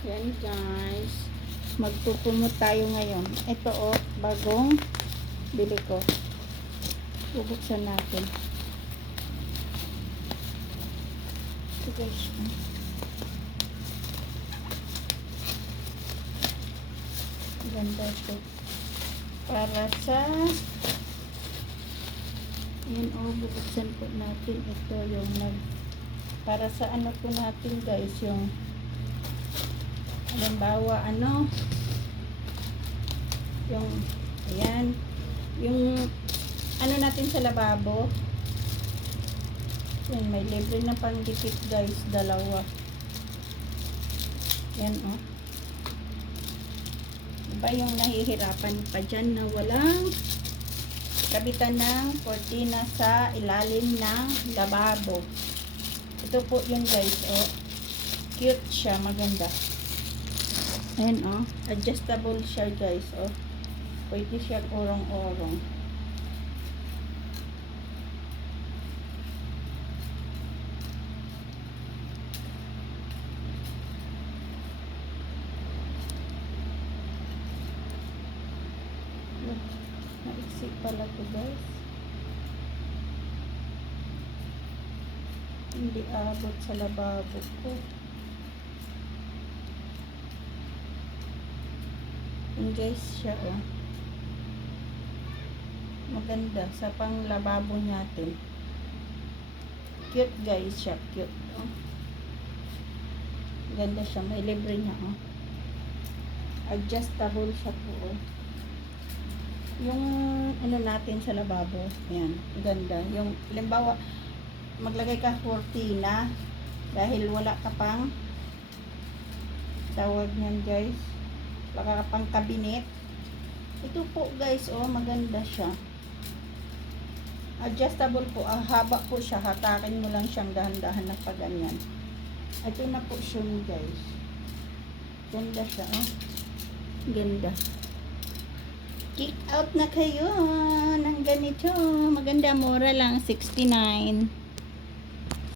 Yan guys. Magpupunot tayo ngayon. Ito oh, bagong bili ko. Bubuksan natin. Ito guys. Ganda ito. Para sa yan oh, bubuksan po natin. Ito yung para sa ano po natin guys, yung halimbawa yung ayan, yung ano natin sa lababo. Yan, may libre na pangdikit guys, dalawa. Yan oh. Diba yung nahihirapan pa dyan na walang kabitan ng cortina sa ilalim ng lababo. Ito po yun guys oh. Cute siya, maganda. Ayan oh, adjustable siya guys oh. Pwede siya orong-orong. Naiksi pala to guys. Hindi abot sa lababo ko. Yan guys siya oh. Maganda sa pang lababo natin. Cute guys siya, cute oh. Ganda siya, may libre niya oh. Adjustable siya po oh. Yung ano natin sa lababo, ayan, ganda. Yung halimbawa maglagay ka cortina dahil wala ka pang tawag niyan guys, wala ka pang cabinet. Ito po guys oh, maganda siya. Adjustable po, haba po siya, hatakin mo lang siyang dahan-dahan na pa ganyan. Ito na po siya guys. Ganda siya oh. Ganda. Check out na kayo ng ganito. Maganda, mura lang, 69.